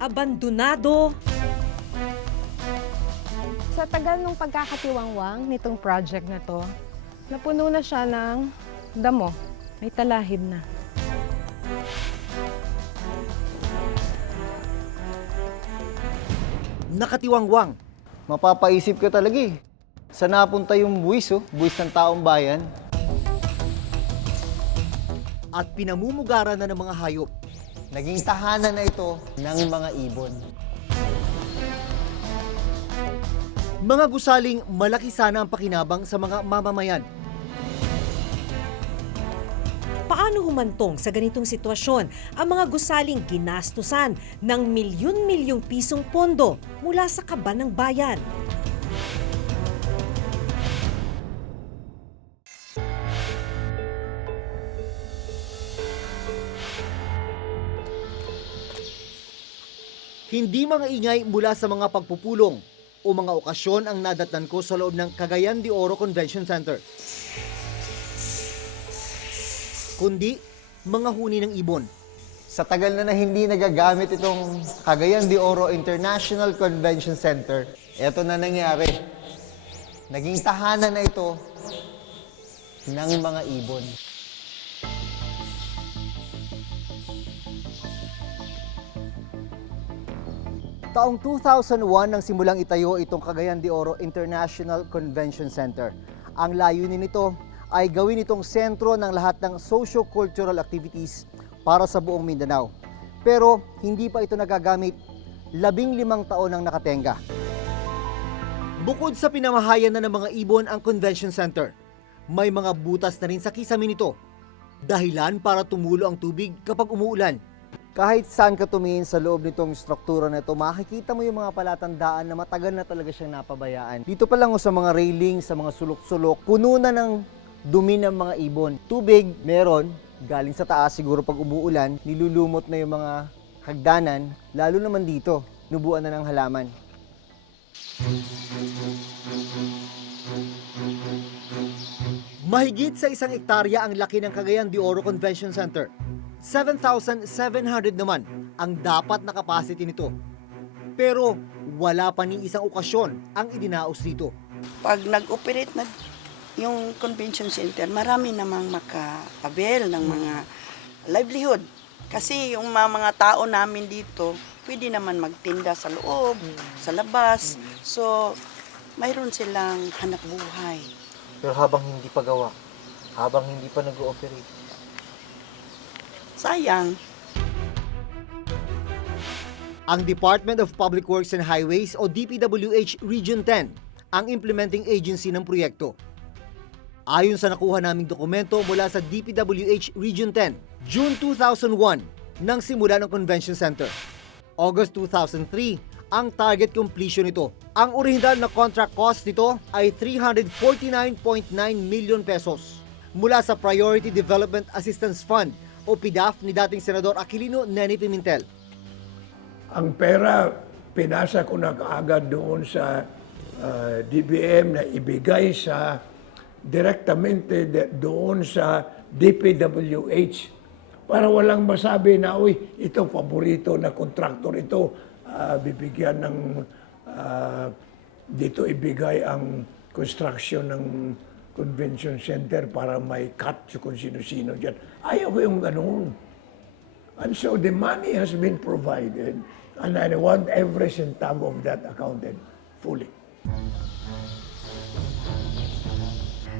Abandonado. Sa tagal ng pagkakatiwangwang nitong project na to, napuno na siya ng damo. May talahib na. Nakatiwangwang. Mapapaisip ka talaga eh. Saan napunta yung buwis, buwis ng taong bayan? At pinamumugaran na ng mga hayop. Naging tahanan na ito ng mga ibon. Mga gusaling malaki sana ang pakinabang sa mga mamamayan. Paano humantong sa ganitong sitwasyon ang mga gusaling ginastusan ng milyon-milyong pisong pondo mula sa kaban ng bayan? Hindi mga ingay mula sa mga pagpupulong o mga okasyon ang nadatnan ko sa loob ng Cagayan de Oro Convention Center. Kundi mga huni ng ibon. Sa tagal na hindi nagagamit itong Cagayan de Oro International Convention Center, eto na nangyari. Naging tahanan na ito ng mga ibon. Taong 2001 nang simulang itayo itong Cagayan de Oro International Convention Center. Ang layunin nito ay gawin itong sentro ng lahat ng socio-cultural activities para sa buong Mindanao. Pero hindi pa ito nagagamit, 15 taon ang nakatenga. Bukod sa pinamahayan na ng mga ibon ang convention center, may mga butas na rin sa kisame nito. Dahilan para tumulo ang tubig kapag umuulan. Kahit saan ka tumingin sa loob nitong struktura na ito, makikita mo yung mga palatandaan na matagal na talaga siyang napabayaan. Dito pa lang sa mga railing, sa mga sulok-sulok, puno na ng dumi ng mga ibon. Tubig, meron, galing sa taas siguro pag umuulan, nilulumot na yung mga hagdanan, lalo naman dito, nubuan na ng halaman. Mahigit sa 1 hektarya ang laki ng Cagayan de Oro Convention Center. 7,700 naman ang dapat na capacity nito. Pero wala pa ni isang okasyon ang idinaos dito. Pag nag-operate na yung convention center, marami namang maka-avail ng mga livelihood. Kasi yung mga tao namin dito, pwede naman magtinda sa loob, sa labas. So, mayroon silang hanap buhay. Pero habang hindi pa gawa, habang hindi pa nag-ooperate, Sayang. Ang Department of Public Works and Highways o DPWH Region 10 ang implementing agency ng proyekto. Ayon sa nakuha naming dokumento mula sa DPWH Region 10, June 2001 nang simula ng Convention Center. August 2003 ang target completion nito. Ang orihinal na contract cost nito ay 349.9 million pesos mula sa Priority Development Assistance Fund o PDAF ni dating Senador Aquilino Neni Pimentel. Ang pera, pinasa ko na kaagad doon sa DBM na ibigay sa direktamente doon sa DPWH para walang masabi na, uy, ito paborito na kontraktor ito, bibigyan ng, dito ibigay ang construction ng convention center para may cut sa kung sino-sino dyan. Ayaw ko yung ganun. And so the money has been provided and I want every centavo of that accounted fully.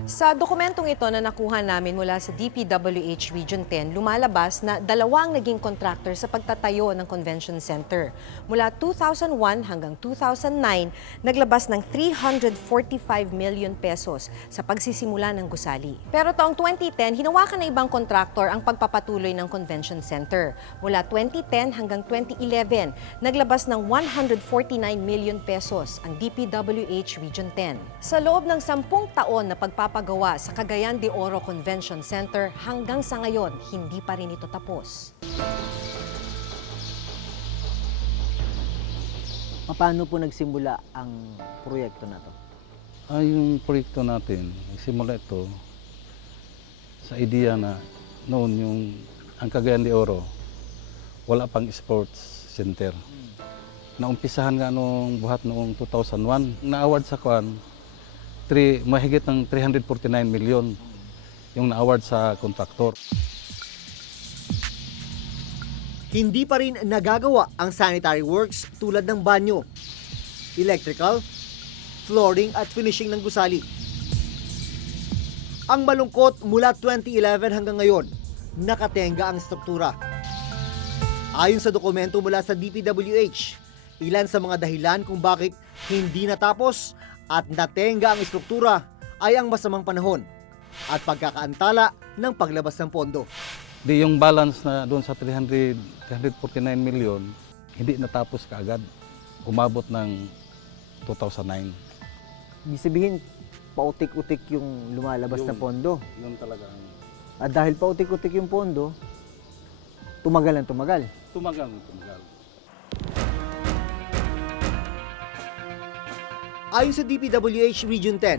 Sa dokumentong ito na nakuha namin mula sa DPWH Region 10, lumalabas na 2 naging contractor sa pagtatayo ng convention center. Mula 2001 hanggang 2009, naglabas ng 345 million pesos sa pagsisimula ng gusali. Pero taong 2010, hinawakan ng ibang contractor ang pagpapatuloy ng convention center. Mula 2010 hanggang 2011, naglabas ng 149 million pesos ang DPWH Region 10. Sa loob ng 10 taon na pagpapagawa sa Cagayan de Oro Convention Center, hanggang sa ngayon, hindi pa rin ito tapos. Paano po nagsimula ang proyekto na to? Yung proyekto natin, simula ito sa idea na noon yung ang Cagayan de Oro, wala pang sports center. Naumpisahan nga nung buhat noong 2001. Na-award sa Kwan, mahigit ng 349 million yung na-award sa kontraktor. Hindi pa rin nagagawa ang sanitary works tulad ng banyo, electrical, flooring at finishing ng gusali. Ang malungkot, mula 2011 hanggang ngayon, nakatenga ang struktura. Ayon sa dokumento mula sa DPWH, ilan sa mga dahilan kung bakit hindi natapos at natenga ang struktura ay ang masamang panahon at pagkakaantala ng paglabas ng pondo. Di yung balance na doon sa 349 million, hindi natapos kaagad. Umabot ng 2009. Ibig sabihin, pautik-utik yung lumalabas na pondo. Yun talaga. At dahil pautik-utik yung pondo, tumagal ang tumagal. Tumagal. Ayon sa DPWH Region 10,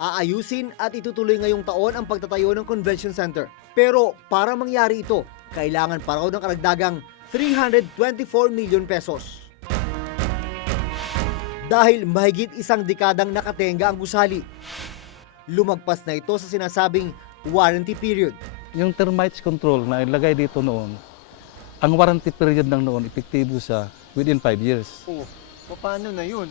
aayusin at itutuloy ngayong taon ang pagtatayo ng convention center. Pero para mangyari ito, kailangan pa raw ng karagdagang 324 million pesos. Dahil mahigit isang dekadang nakatenga ang gusali, lumagpas na ito sa sinasabing warranty period. Yung termites control na ilagay dito noon, ang warranty period ng noon, epektibo siya within 5 years. Oh, paano na yun?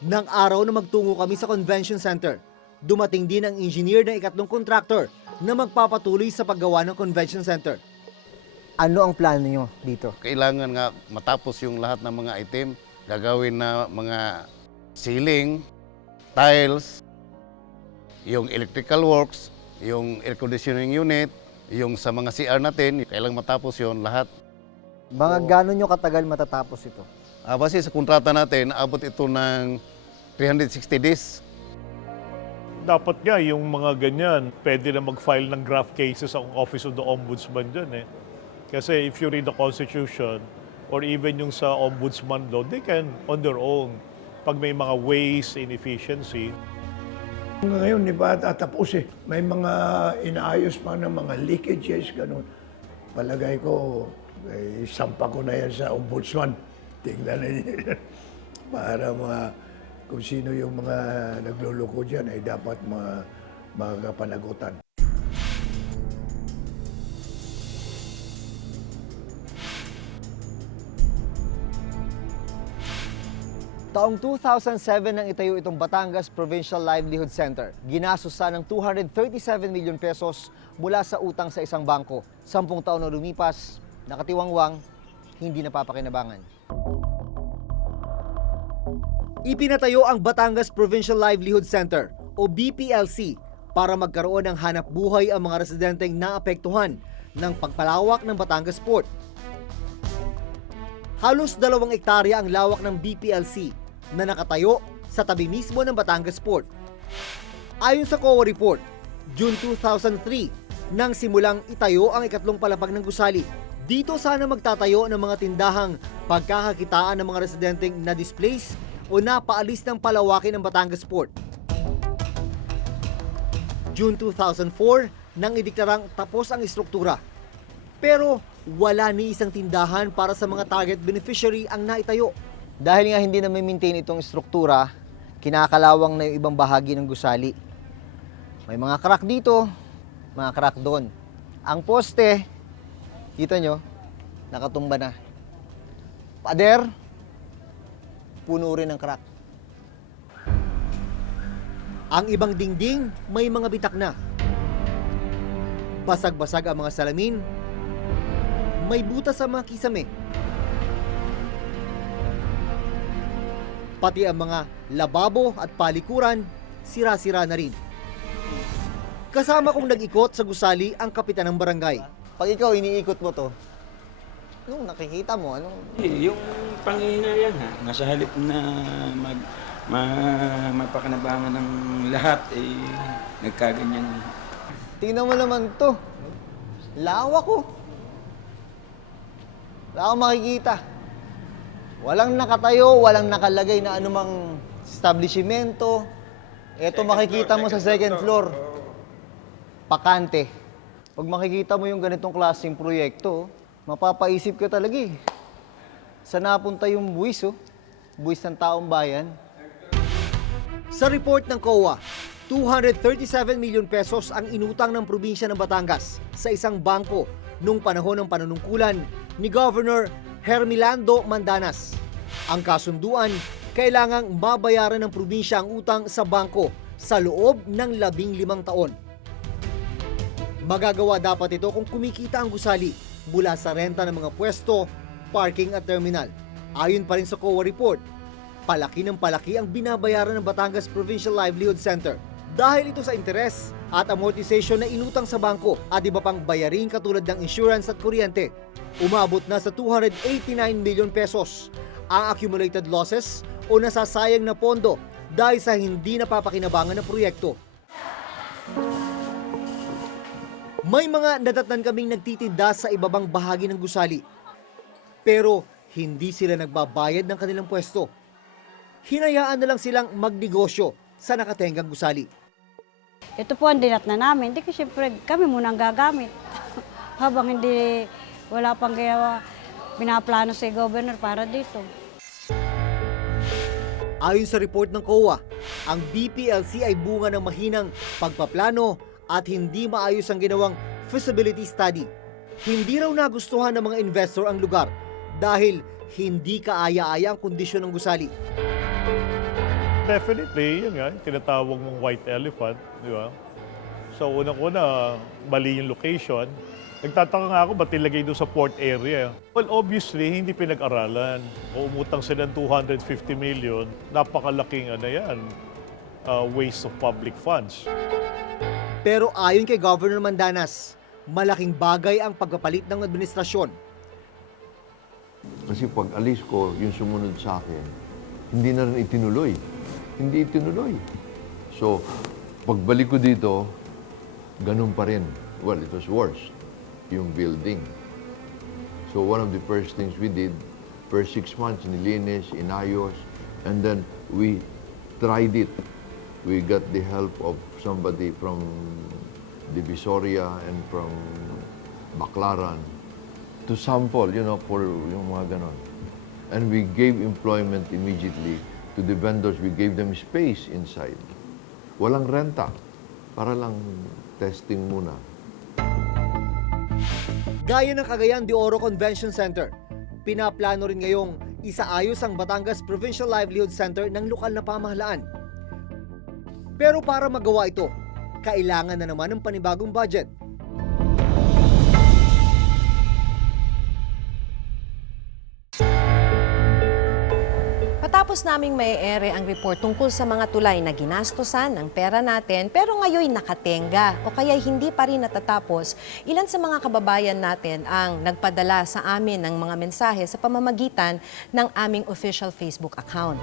Nang araw na magtungo kami sa convention center, dumating din ang engineer ng ikatlong contractor na magpapatuloy sa paggawa ng convention center. Ano ang plano nyo dito? Kailangan nga matapos yung lahat ng mga item, gagawin na mga ceiling, tiles, yung electrical works, yung air conditioning unit, yung sa mga CR natin, kailangan matapos yon lahat. Mga gano'n nyo katagal matatapos ito? Base sa kontrata natin, abot ito ng 360 days. Dapat nga yung mga ganyan, pwede na mag-file ng draft cases ang Office of the Ombudsman dyan eh. Kasi if you read the Constitution, or even yung sa Ombudsman law, they can, on their own, pag may mga waste, inefficiency. Ngayon, di ba, tatapos eh. May mga inaayos pa ng mga leakages, ganun. Palagay ko, sampa ko na yan sa ombudsman. Tingnan na yan. Para kung sino yung mga nagluloko dyan, ay dapat makapanagutan. Taong 2007 nang itayo itong Batangas Provincial Livelihood Center. Ginasusan ng 237 million pesos mula sa utang sa isang bangko. 10 taon na lumipas, nakatiwangwang, hindi napapakinabangan. Ipinatayo ang Batangas Provincial Livelihood Center o BPLC para magkaroon ng hanap buhay ang mga residenteng naapektuhan ng pagpalawak ng Batangas Port. Halos 2 hektarya ang lawak ng BPLC na nakatayo sa tabi mismo ng Batangas Port. Ayon sa COA report, June 2003 nang simulang itayo ang ikatlong palapag ng gusali. Dito sana magtatayo ng mga tindahang pagkakakitaan ng mga residenteng na-displace o napaalis ng palawakin ng Batangas Port. June 2004 nang ideklarang tapos ang istruktura. Pero wala ni isang tindahan para sa mga target beneficiary ang naitayo. Dahil nga hindi na may maintain itong struktura, kinakalawang na yung ibang bahagi ng gusali. May mga crack dito, mga crack doon. Ang poste, kita nyo, nakatumba na. Pader, puno rin ng crack. Ang ibang dingding may mga bitak na. Basag-basag ang mga salamin, may butas sa mga kisame. Pati ang mga lababo at palikuran, sira-sira na rin. Kasama kong nag-ikot sa gusali ang kapitan ng barangay. Pag ikaw iniikot mo to, anong nakikita mo? Yung panghihinayang nasa halip na mapakinabangan ng lahat, nagkaganyan. Tingnan mo naman to. Lawak ko. Wala akong makikita. Walang nakatayo, walang nakalagay na anumang establishmento. Ito makikita mo sa second floor. Pakante. Pag makikita mo yung ganitong klaseng proyekto, mapapaisip ka talaga eh. Saan napunta yung buwis, oh? Buwis ng taong bayan. Sa report ng COA, 237 milyon pesos ang inutang ng probinsya ng Batangas sa isang bangko nung panahon ng panunungkulan ni Governor Hermelando Mandanas. Ang kasunduan, kailangang mabayaran ng probinsya ang utang sa bangko sa loob ng 15 taon. Magagawa dapat ito kung kumikita ang gusali mula sa renta ng mga pwesto, parking at terminal. Ayon pa rin sa COA report, palaki ng palaki ang binabayaran ng Batangas Provincial Livelihood Center dahil ito sa interes at amortization na inutang sa bangko at iba pang bayarin katulad ng insurance at kuryente. Umabot na sa 289 milyon pesos ang accumulated losses o nasasayang na pondo dahil sa hindi napapakinabangan ng proyekto. May mga nadatnan kaming nagtitinda sa ibabang bahagi ng gusali. Pero hindi sila nagbabayad ng kanilang pwesto. Hinayaan na lang silang magnegosyo sa nakatenggang gusali. Ito po ang dinat na namin. Hindi ko siyempre kami muna ang gagamit. Habang hindi wala pang gawa, pinaplano si Governor para dito. Ayon sa report ng COA, ang BPLC ay bunga ng mahinang pagpaplano at hindi maayos ang ginawang feasibility study. Hindi raw nagustuhan ng mga investor ang lugar dahil hindi kaaya-aya ang kondisyon ng gusali. Definitely, yun nga, yung tinatawag mong white elephant, di ba? So, unang-una, mali yung location. Nagtataka nga ako, ba't nilagay doon sa port area? Well, obviously, hindi pinag-aralan. O umutang sila ng 250 million, napakalaking waste of public funds. Pero ayon kay Governor Mandanas, malaking bagay ang pagpapalit ng administrasyon. Kasi pag alis ko, yung sumunod sa akin, hindi na rin itinuloy. Hindi itinuloy. So, pagbalik ko dito, ganun pa rin. Well, it was worse, yung building. So, one of the first things we did, first 6 months, nilinis, inayos, and then we tried it. We got the help of somebody from Divisoria and from Baclaran to sample, for yung mga ganon. And we gave employment immediately to the vendors. We gave them space inside. Walang renta. Para lang testing muna. Gaya ng Cagayan de Oro Convention Center, pinaplano rin ngayong isaayos ang Batangas Provincial Livelihood Center ng lokal na pamahalaan. Pero para magawa ito, kailangan na naman ng panibagong budget. Matapos naming mai-ere ang report tungkol sa mga tulay na ginastosan ng pera natin pero ngayon nakatenga o kaya hindi pa rin natatapos, ilan sa mga kababayan natin ang nagpadala sa amin ng mga mensahe sa pamamagitan ng aming official Facebook account.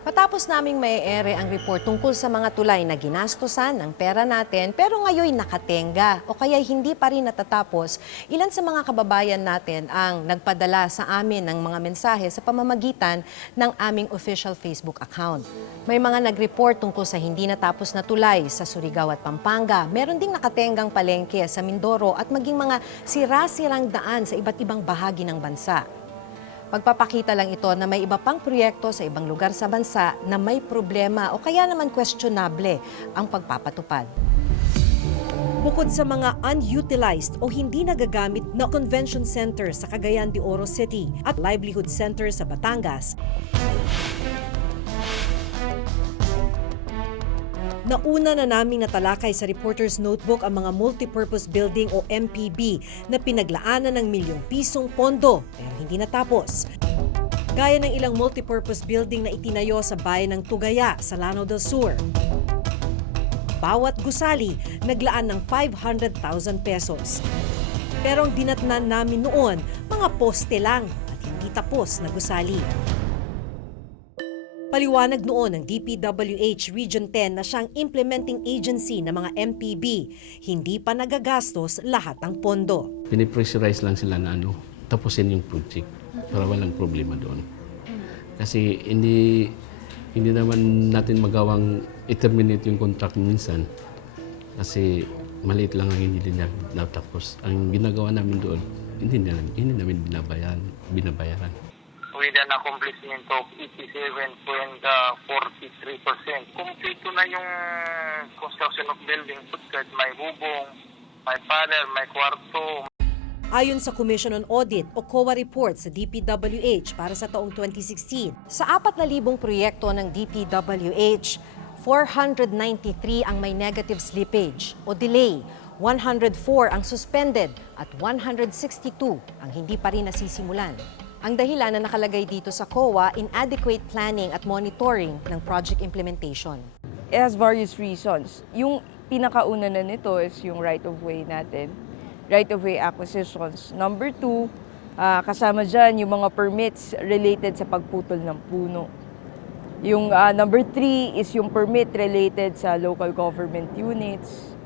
Matapos naming mai-ere ang report tungkol sa mga tulay na ginastosan ng pera natin pero ngayon nakatenga o kaya hindi pa rin natatapos, ilan sa mga kababayan natin ang nagpadala sa amin ng mga mensahe sa pamamagitan ng aming official Facebook account. May mga nag-report tungkol sa hindi natapos na tulay sa Surigao at Pampanga. Meron ding nakatenggang palengke sa Mindoro at maging mga sira-sirang daan sa iba't ibang bahagi ng bansa. Magpapakita lang ito na may iba pang proyekto sa ibang lugar sa bansa na may problema o kaya naman questionable ang pagpapatupad. Bukod sa mga unutilized o hindi nagagamit na convention center sa Cagayan de Oro City at livelihood center sa Batangas, nauna na naming natalakay sa Reporter's Notebook ang mga multipurpose building o MPB na pinaglaanan ng milyong pisong pondo pero hindi natapos. Gaya ng ilang multipurpose building na itinayo sa bayan ng Tugaya sa Lanao del Sur. Bawat gusali naglaan ng 500,000 pesos. Pero ang dinatnan namin noon, mga poste lang at hindi tapos na gusali. Paliwanag noon ng DPWH Region 10 na siyang implementing agency ng mga MPB. Hindi pa nagagastos lahat ng pondo. Pinipressurize lang sila na tapusin yung project para walang problema doon. Kasi hindi naman natin magawang i-terminate yung contract minsan kasi maliit lang ang hindi natapos. Ang ginagawa namin doon, hindi namin binabayaran. With an accomplishment of 87.43%. Kompleto na yung construction of building. May bubong, may pader, may kwarto. Ayon sa Commission on Audit o COA report sa DPWH para sa taong 2016, Sa 4,000 proyekto ng DPWH, 493 ang may negative slippage o delay, 104 ang suspended at 162 ang hindi pa rin nasisimulan. Ang dahilan na nakalagay dito sa COA, inadequate planning at monitoring ng project implementation. It has various reasons. Yung pinakauna na nito is yung right-of-way natin, right-of-way acquisitions. Number 2, kasama dyan yung mga permits related sa pagputol ng puno. Yung number 3 is yung permit related sa local government units.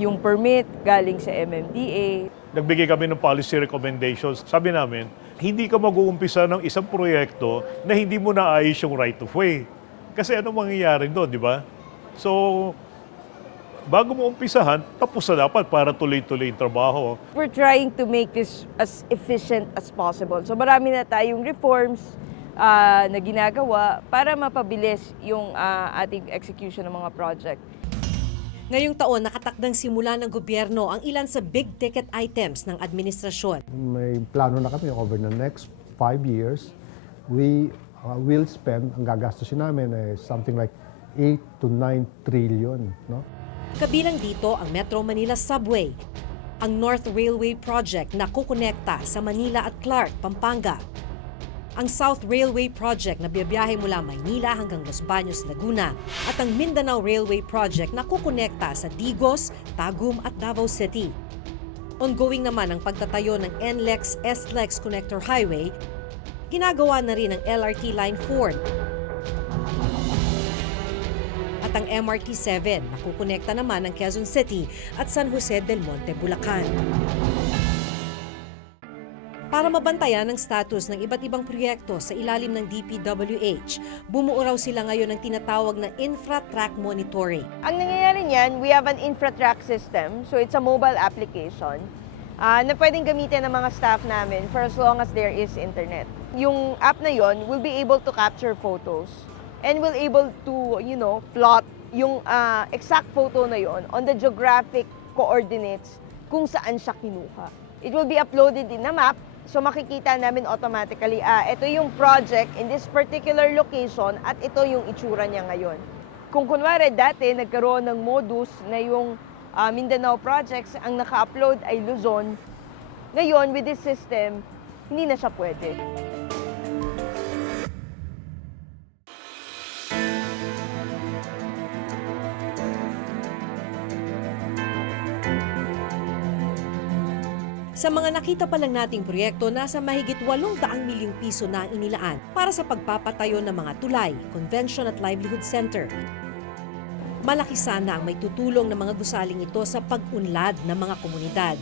Yung permit galing sa MMDA. Nagbigay kami ng policy recommendations. Sabi namin, hindi ka mag-uumpisa ng isang proyekto na hindi mo naayos yung right-of-way. Kasi ano mangyayari doon, di ba? So, bago mo umpisahan, tapos na dapat para tuloy-tuloy yung trabaho. We're trying to make this as efficient as possible. So marami na tayong reforms na ginagawa para mapabilis yung ating execution ng mga project. ngayong taon nakatakdang simula ng gobyerno ang ilan sa big-ticket items ng administrasyon. May plano na kami over the next 5 years. We will spend, ang gagastusin namin ay something like 8 to 9 trillion. No? Kabilang dito ang Metro Manila Subway, ang North Railway Project na kukonekta sa Manila at Clark, Pampanga, ang South Railway Project na biyabiyahe mula Maynila hanggang Los Baños, Laguna, at ang Mindanao Railway Project na kukonekta sa Digos, Tagum at Davao City. Ongoing naman ang pagtatayo ng NLEX SLEX Connector Highway, ginagawa na rin ang LRT Line 4 at ang MRT-7 na kukonekta naman ng Quezon City at San Jose del Monte, Bulacan. Para mabantayan ang status ng iba't ibang proyekto sa ilalim ng DPWH, bumuo raw sila ngayon ng tinatawag na infra-track monitoring. Ang nangyayari niyan, we have an infra-track system. So it's a mobile application na pwedeng gamitin ng mga staff namin for as long as there is internet. Yung app na yon will be able to capture photos and will able to, plot yung exact photo na yon on the geographic coordinates kung saan siya kinuha. It will be uploaded in a map. So makikita namin automatically, ito yung project in this particular location at ito yung itsura niya ngayon. Kung kunwari dati nagkaroon ng modus na yung Mindanao projects, ang naka-upload ay Luzon, ngayon with this system, hindi na siya pwede. Sa mga nakita pa lang nating proyekto, nasa mahigit 800 milyong piso na ang inilaan para sa pagpapatayo ng mga tulay, convention at livelihood center. Malaki sana ang may tutulong ng mga gusaling ito sa pag-unlad ng mga komunidad.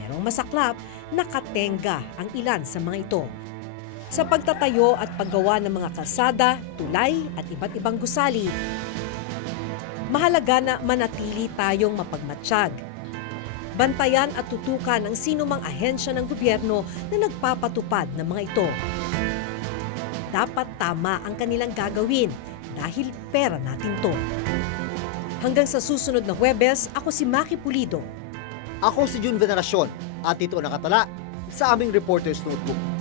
Pero ang masaklap, nakatenga ang ilan sa mga ito. Sa pagtatayo at paggawa ng mga kalsada, tulay at iba't ibang gusali, mahalaga na manatili tayong mapagmatsyag. Bantayan at tutukan ang sinumang ahensya ng gobyerno na nagpapatupad ng mga ito. Dapat tama ang kanilang gagawin dahil pera natin to. Hanggang sa susunod na Huwebes, ako si Maki Pulido. Ako si Jun Veneracion at ito nakatala sa aming Reporter's Notebook.